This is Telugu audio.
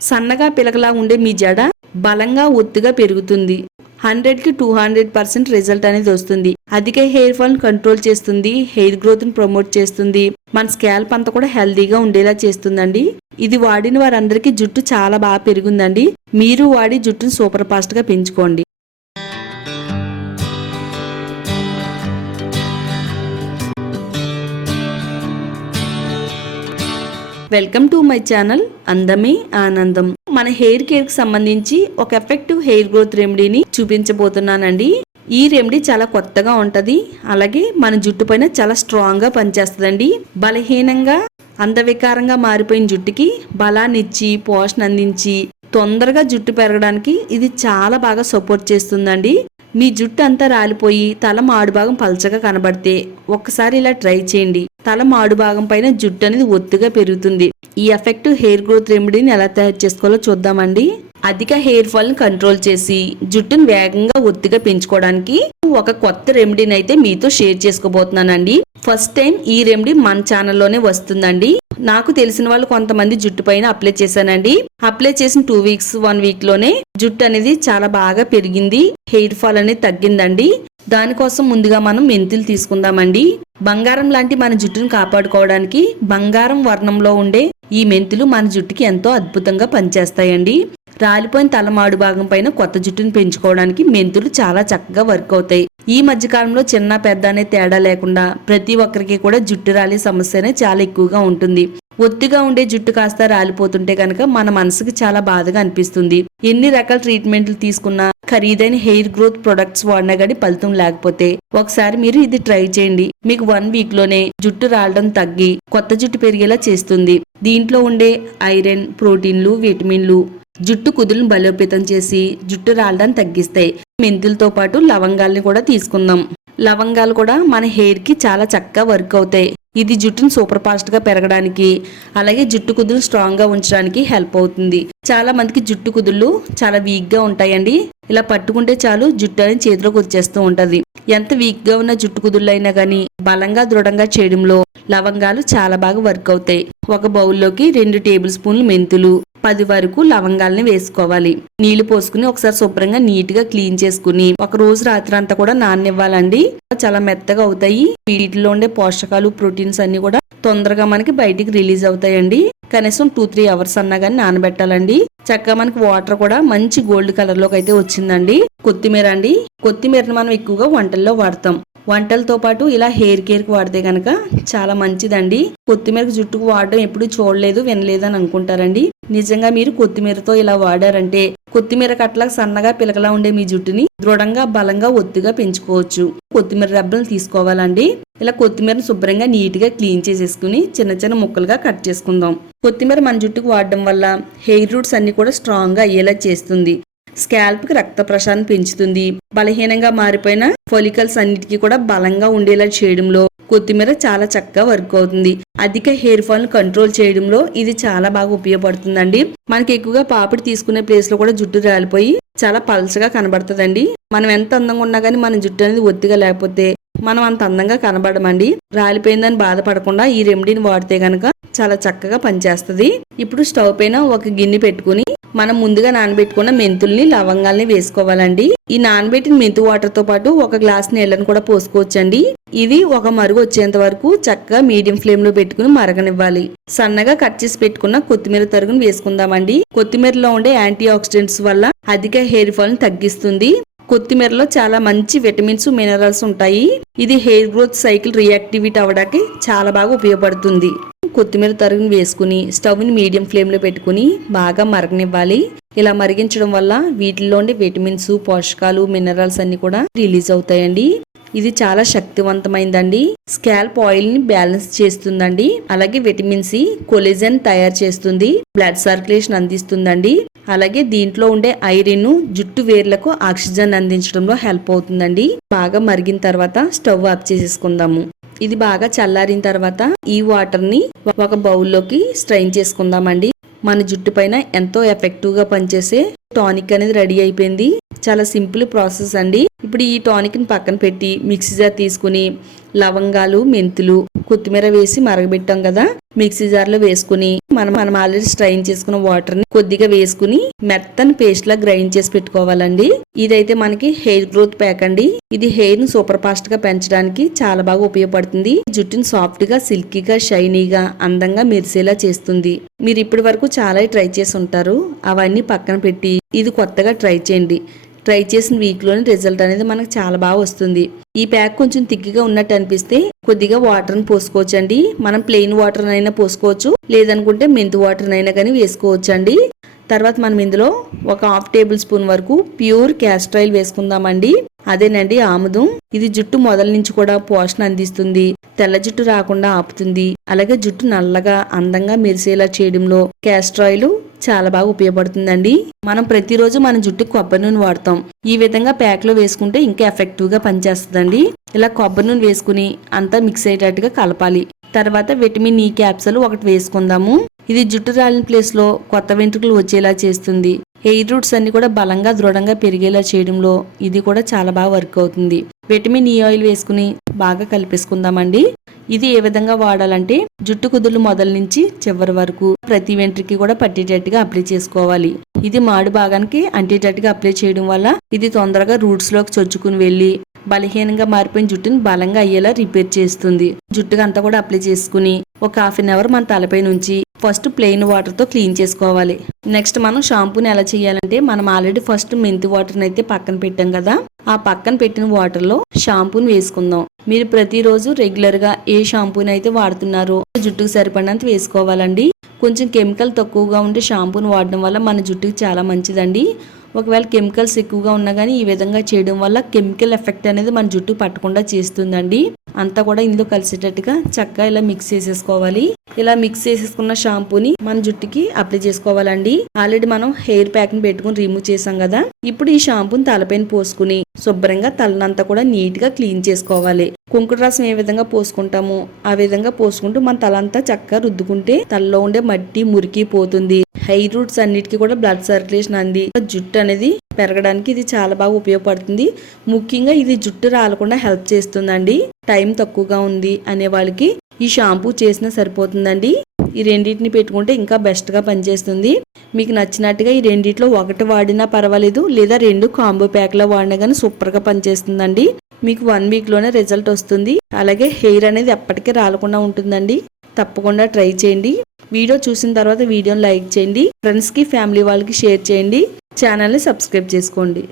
సన్నగా పిలకలా ఉండే మీ జడ బలంగా ఒత్తుగా పెరుగుతుంది. 100కి 200% రిజల్ట్ అనేది వస్తుంది. అధిక హెయిర్ ఫాల్ కంట్రోల్ చేస్తుంది, హెయిర్ గ్రోత్ ని ప్రమోట్ చేస్తుంది, మన స్కాల్ప్ అంతా కూడా హెల్దీగా ఉండేలా చేస్తుందండి. ఇది వాడిన వారందరికీ జుట్టు చాలా బాగా పెరిగిందండి. మీరు వాడి జుట్టును సూపర్ ఫాస్ట్ గా పెంచుకోండి. వెల్కమ్ టు మై ఛానల్ అందమే ఆనందం. మన హెయిర్ కేర్ కి సంబంధించి ఒక ఎఫెక్టివ్ హెయిర్ గ్రోత్ రెమెడీని చూపించబోతున్నానండి. ఈ రెమెడీ చాలా కొత్తగా ఉంటది, అలాగే మన జుట్టు పైన చాలా స్ట్రాంగ్ గా పనిచేస్తుందండి. బలహీనంగా అందవికారంగా మారిపోయిన జుట్టుకి బలాన్ని ఇచ్చి పోషణ అందించి తొందరగా జుట్టు పెరగడానికి ఇది చాలా బాగా సపోర్ట్ చేస్తుందండి. మీ జుట్టు అంతా రాలిపోయి తల మాడు భాగం పల్చగా కనబడితే ఒక్కసారి ఇలా ట్రై చేయండి. తల మాడు భాగం పైన జుట్టు అనేది ఒత్తుగా పెరుగుతుంది. ఈ ఎఫెక్టివ్ హెయిర్ గ్రోత్ రెమెడీని ఎలా తయారు చేసుకోవాలో చూద్దామండి. అధిక హెయిర్ ఫాల్ ని కంట్రోల్ చేసి జుట్టును వేగంగా ఒత్తుగా పెంచుకోవడానికి ఒక కొత్త రెమెడీని అయితే మీతో షేర్ చేసుకోబోతున్నానండి. ఫస్ట్ టైం ఈ రెమెడీ మన ఛానల్లోనే వస్తుందండి. నాకు తెలిసిన వాళ్ళు కొంతమంది జుట్టు పైన అప్లై చేశానండి. అప్లై చేసిన 2 వీక్స్ 1 వీక్ లోనే జుట్టు అనేది చాలా బాగా పెరిగింది, హెయిర్ ఫాల్ అనేది తగ్గిందండి. దానికోసం ముందుగా మనం మెంతులు తీసుకుందామండి. బంగారం లాంటి మన జుట్టును కాపాడుకోవడానికి బంగారం వర్ణంలో ఉండే ఈ మెంతులు మన జుట్టుకి ఎంతో అద్భుతంగా పనిచేస్తాయండి. రాలిపోయిన తలమాడు భాగం పైన కొత్త జుట్టును పెంచుకోవడానికి మెంతులు చాలా చక్కగా వర్క్ అవుతాయి. ఈ మధ్య కాలంలో చిన్న పెద్ద అనే తేడా లేకుండా ప్రతి ఒక్కరికి కూడా జుట్టు రాలే సమస్య అనేది చాలా ఎక్కువగా ఉంటుంది. ఒత్తిగా ఉండే జుట్టు కాస్త రాలిపోతుంటే కనుక మన మనసుకి చాలా బాధగా అనిపిస్తుంది. ఎన్ని రకాల ట్రీట్మెంట్లు తీసుకున్నా, ఖరీదైన హెయిర్ గ్రోత్ ప్రొడక్ట్స్ వాడినా గానీ ఫలితం లేకపోతే ఒకసారి మీరు ఇది ట్రై చేయండి. మీకు 1 వీక్ లోనే జుట్టు రాలడం తగ్గి కొత్త జుట్టు పెరిగేలా చేస్తుంది. దీంట్లో ఉండే ఐరన్, ప్రోటీన్లు, విటమిన్లు జుట్టు కుదులను బలోపేతం చేసి జుట్టు రాలడాన్ని తగ్గిస్తాయి. మెంతులతో పాటు లవంగాల్ని కూడా తీసుకుందాం. లవంగాలు కూడా మన హెయిర్ కి చాలా చక్కగా వర్క్ అవుతాయి. ఇది జుట్టును సూపర్ ఫాస్ట్ గా పెరగడానికి, అలాగే జుట్టు కుదులు స్ట్రాంగ్ గా ఉంచడానికి హెల్ప్ అవుతుంది. చాలా మందికి జుట్టు కుదుళ్ళు చాలా వీక్ గా ఉంటాయండి. ఇలా పట్టుకుంటే చాలు జుట్టు అనేది చేతిలోకి వచ్చేస్తూ ఉంటది. ఎంత వీక్ గా ఉన్న జుట్టు కుదుళ్ళు అయినా గానీ బలంగా దృఢంగా చేయడంలో లవంగాలు చాలా బాగా వర్క్ అవుతాయి. ఒక బౌల్లోకి 2 టేబుల్ స్పూన్లు మెంతులు, 10 వరకు లవంగాల్ని వేసుకోవాలి. నీళ్లు పోసుకుని ఒకసారి శుభ్రంగా నీట్ గా క్లీన్ చేసుకుని ఒక రోజు రాత్రి అంతా కూడా నాననివ్వాలండి. చాలా మెత్తగా అవుతాయి. వీటిలో ఉండే పోషకాలు, ప్రోటీన్స్ అన్ని కూడా తొందరగా మనకి బయటికి రిలీజ్ అవుతాయండి. కనీసం 2-3 అవర్స్ అన్నా గానీ నానబెట్టాలండి. చక్కగా మనకి వాటర్ కూడా మంచి గోల్డ్ కలర్ లోకి అయితే వచ్చిందండి. కొత్తిమీర అండి, కొత్తిమీరని మనం ఎక్కువగా వంటల్లో వాడతాం. వంటలతో పాటు ఇలా హెయిర్ కేర్ కి వాడితే కనుక చాలా మంచిదండి. కొత్తిమీరకు జుట్టుకు వాడడం ఎప్పుడు చూడలేదు, వినలేదు అని అనుకుంటారండి. నిజంగా మీరు కొత్తిమీరతో ఇలా వాడారంటే కొత్తిమీర కట్లా సన్నగా పిలకలా ఉండే మీ జుట్టుని దృఢంగా బలంగా ఒత్తుగా పెంచుకోవచ్చు. కొత్తిమీర రెబ్బలను తీసుకోవాలండి. ఇలా కొత్తిమీరను శుభ్రంగా నీట్ గా క్లీన్ చేసేసుకుని చిన్న చిన్న ముక్కలుగా కట్ చేసుకుందాం. కొత్తిమీర మన జుట్టుకు వాడడం వల్ల హెయిర్ రూట్స్ అన్ని కూడా స్ట్రాంగ్ గా అయ్యేలా చేస్తుంది. స్కాల్ప్ కి రక్త ప్రసరణ పెంచుతుంది. బలహీనంగా మారిపోయిన ఫోలికల్స్ అన్నిటికీ కూడా బలంగా ఉండేలా చేయడంలో కొత్తిమీర చాలా చక్కగా వర్క్ అవుతుంది. అధిక హెయిర్ ఫాల్ ను కంట్రోల్ చేయడంలో ఇది చాలా బాగా ఉపయోగపడుతుందండి. మనకి ఎక్కువగా పాపిడి తీసుకునే ప్లేస్ లో కూడా జుట్టు రాలిపోయి చాలా పల్చగా కనబడుతుందండి. మనం ఎంత అందంగా ఉన్నా గానీ మన జుట్టు అనేది ఒత్తిగా లేకపోతే మనం అంత అందంగా కనబడమండి. రాలిపోయిందని బాధపడకుండా ఈ రెమెడీని వాడితే గనక చాలా చక్కగా పనిచేస్తుంది. ఇప్పుడు స్టవ్ పైన ఒక గిన్నె పెట్టుకుని మనం ముందుగా నానబెట్టుకున్న మెంతుల్ని, లవంగాల్ని వేసుకోవాలండి. ఈ నానబెట్టిన మెంతు వాటర్ తో పాటు 1 గ్లాస్ నీళ్ళని కూడా పోసుకోవచ్చండి. ఇవి ఒక మరుగు వచ్చేంత వరకు చక్కగా మీడియం ఫ్లేమ్ లో పెట్టుకుని మరగనివ్వాలి. సన్నగా కట్ చేసి పెట్టుకున్న కొత్తిమీర తరుగును వేసుకుందామండి. కొత్తిమీరలో ఉండే యాంటీ ఆక్సిడెంట్స్ వల్ల అధిక హెయిర్ ఫాల్ ని తగ్గిస్తుంది. కొత్తిమీరలో చాలా మంచి విటమిన్స్, మినరల్స్ ఉంటాయి. ఇది హెయిర్ గ్రోత్ సైకిల్ రియాక్టివేట్ అవ్వడానికి చాలా బాగా ఉపయోగపడుతుంది. కొత్తిమీర తరుగుని వేసుకుని స్టవ్ ని మీడియం ఫ్లేమ్ లో పెట్టుకుని బాగా మరగనివ్వాలి. ఇలా మరిగించడం వల్ల వీటిలో ఉండే విటమిన్స్, పోషకాలు, మినరల్స్ అన్ని కూడా రిలీజ్ అవుతాయండి. ఇది చాలా శక్తివంతమైందండి. స్కాల్ప్ ఆయిల్ ని బ్యాలెన్స్ చేస్తుందండి. అలాగే విటమిన్ సి, కొలేజన్ తయారు చేస్తుంది. బ్లడ్ సర్క్యులేషన్ అందిస్తుందండి. అలాగే దీంట్లో ఉండే ఐరన్ జుట్టు వేర్లకు ఆక్సిజన్ అందించడంలో హెల్ప్ అవుతుందండి. బాగా మరిగిన తర్వాత స్టవ్ ఆఫ్ చేసేసుకుందాము. ఇది బాగా చల్లారిన తర్వాత ఈ వాటర్ ని ఒక బౌల్లోకి స్ట్రైన్ చేసుకుందామండి. మన జుట్టు పైన ఎంతో ఎఫెక్టివ్ గా పనిచేసే టానిక్ అనేది రెడీ అయిపోయింది. చాలా సింపుల్ ప్రాసెస్ అండి. ఇప్పుడు ఈ టానిక్ని పక్కన పెట్టి మిక్సీ జార్ తీసుకుని లవంగాలు, మెంతులు, కొత్తిమీర వేసి మరగబెట్టాం కదా, మిక్సీ జార్ లో వేసుకుని మనం ఆల్రెడీ స్ట్రైన్ చేసుకున్న వాటర్ ని కొద్దిగా వేసుకుని మెత్తని పేస్ట్ లా గ్రైండ్ చేసి పెట్టుకోవాలండి. ఇదైతే మనకి హెయిర్ గ్రోత్ ప్యాక్ అండి. ఇది హెయిర్ ను సూపర్ ఫాస్ట్ గా పెంచడానికి చాలా బాగా ఉపయోగపడుతుంది. జుట్టుని సాఫ్ట్ గా, సిల్కీగా, షైనీగా, అందంగా మెరిసేలా చేస్తుంది. మీరు ఇప్పటి వరకు చాలా ట్రై చేసి ఉంటారు. అవన్నీ పక్కన పెట్టి ఇది కొత్తగా ట్రై చేయండి. ట్రై చేసిన వీక్ లోని రిజల్ట్ అనేది మనకు చాలా బాగా వస్తుంది. ఈ ప్యాక్ కొంచెం తిక్కిగా ఉన్నట్టు అనిపిస్తే కొద్దిగా వాటర్ ని పోసుకోవచ్చు అండి. మనం ప్లెయిన్ వాటర్ అయినా పోసుకోవచ్చు, లేదనుకుంటే మెంతు వాటర్ అయినా కానీ వేసుకోవచ్చు అండి. తర్వాత మనం ఇందులో ఒక 1/2 టేబుల్ స్పూన్ వరకు ప్యూర్ క్యాస్టర్ ఆయిల్ వేసుకుందామండి. అదేనండి ఆముదం. ఇది జుట్టు మొదల నుంచి కూడా పోషణ అందిస్తుంది, తెల్ల జుట్టు రాకుండా ఆపుతుంది, అలాగే జుట్టు నల్లగా అందంగా మెరిసేలా చేయడంలో క్యాస్టర్ ఆయిల్ చాలా బాగా ఉపయోగపడుతుందండి. మనం ప్రతిరోజు మన జుట్టుకు కొబ్బరి నూనె వాడతాం. ఈ విధంగా ప్యాక్ లో వేసుకుంటే ఇంకా ఎఫెక్టివ్ గా పనిచేస్తుందండి. ఇలా కొబ్బరి నూనె వేసుకుని అంతా మిక్స్ అయ్యేటట్టుగా కలపాలి. తర్వాత విటమిన్ ఈ క్యాప్సూల్ ఒకటి వేసుకుందాము. ఇది జుట్టు రాలిన ప్లేస్ లో కొత్త వెంట్రుకలు వచ్చేలా చేస్తుంది. హెయిర్ రూట్స్ అన్ని కూడా బలంగా, దృఢంగా పెరిగేలా చేయడంలో ఇది కూడా చాలా బాగా వర్క్ అవుతుంది. విటమిన్ ఈ ఆయిల్ వేసుకుని బాగా కలిపేసుకుందామండి. ఇది ఏ విధంగా వాడాలంటే జుట్టు కుదుళ్ళు మొదల నుంచి చివరి వరకు ప్రతి వెంట్రుకి కూడా పట్టేటట్టుగా అప్లై చేసుకోవాలి. ఇది మాడు భాగానికి అంటేటట్టుగా అప్లై చేయడం వల్ల ఇది తొందరగా రూట్స్ లోకి చొచ్చుకుని వెళ్లి బలహీనంగా మారిపోయిన జుట్టుని బలంగా అయ్యేలా రిపేర్ చేస్తుంది. జుట్టుకు అంతా కూడా అప్లై చేసుకుని ఒక 1/2 అవర్ మన తలపై నుంచి ఫస్ట్ ప్లెయిన్ వాటర్ తో క్లీన్ చేసుకోవాలి. నెక్స్ట్ మనం షాంపూని ఎలా చేయాలంటే మనం ఆల్రెడీ ఫస్ట్ మెంతి వాటర్ అయితే పక్కన పెట్టాం కదా, ఆ పక్కన పెట్టిన వాటర్ లో షాంపూని వేసుకుందాం. మీరు ప్రతిరోజు రెగ్యులర్ గా ఏ షాంపూని అయితే వాడుతున్నారో జుట్టుకు సరిపడినంత వేసుకోవాలండి. కొంచెం కెమికల్ తక్కువగా ఉంటే షాంపూని వాడడం వల్ల మన జుట్టుకు చాలా మంచిదండి. ఒకవేళ కెమికల్స్ ఎక్కువగా ఉన్నా కానీ ఈ విధంగా చేయడం వల్ల కెమికల్ ఎఫెక్ట్ అనేది మన జుట్టు పట్టకుండా చేస్తుందండి. అంతా కూడా ఇందులో కలిసేటట్టుగా చక్కగా ఇలా మిక్స్ చేసేసుకోవాలి. ఇలా మిక్స్ చేసేసుకున్న షాంపూని మన జుట్టుకి అప్లై చేసుకోవాలండి. ఆల్రెడీ మనం హెయిర్ ప్యాక్ ని పెట్టుకుని రిమూవ్ చేసాం కదా, ఇప్పుడు ఈ షాంపూని తలపైన పోసుకుని శుభ్రంగా తలనంతా కూడా నీట్ గా క్లీన్ చేసుకోవాలి. కుంకుడు రసం ఏ విధంగా పోసుకుంటామో ఆ విధంగా పోసుకుంటూ మన తలంతా చక్కగా రుద్దుకుంటే తలలో ఉండే మట్టి, మురికి పోతుంది. హెయిర్ రూట్స్ అన్నిటికీ కూడా బ్లడ్ సర్క్యులేషన్ అంది జుట్టు అనేది పెరగడానికి ఇది చాలా బాగా ఉపయోగపడుతుంది. ముఖ్యంగా ఇది జుట్టు రాలకుండా హెల్ప్ చేస్తుందండి. టైం తక్కువగా ఉంది అనే వాళ్ళకి ఈ షాంపూ చేసినా సరిపోతుందండి. ఈ రెండింటిని పెట్టుకుంటే ఇంకా బెస్ట్ గా పనిచేస్తుంది. మీకు నచ్చినట్టుగా ఈ రెండిట్లో ఒకటి వాడినా పర్వాలేదు, లేదా 2 కాంబో ప్యాక్ లో వాడినా కానీ సూపర్ గా పనిచేస్తుందండి. మీకు 1 వీక్ లోనే రిజల్ట్ వస్తుంది. అలాగే హెయిర్ అనేది ఎప్పటికీ రాలకుండా ఉంటుందండి. తప్పకుండా ట్రై చేయండి. వీడియో చూసిన తర్వాత వీడియోని లైక్ చేయండి. ఫ్రెండ్స్ కి, ఫ్యామిలీ వాళ్ళకి షేర్ చేయండి. ఛానల్ని సబ్స్క్రైబ్ చేసుకోండి.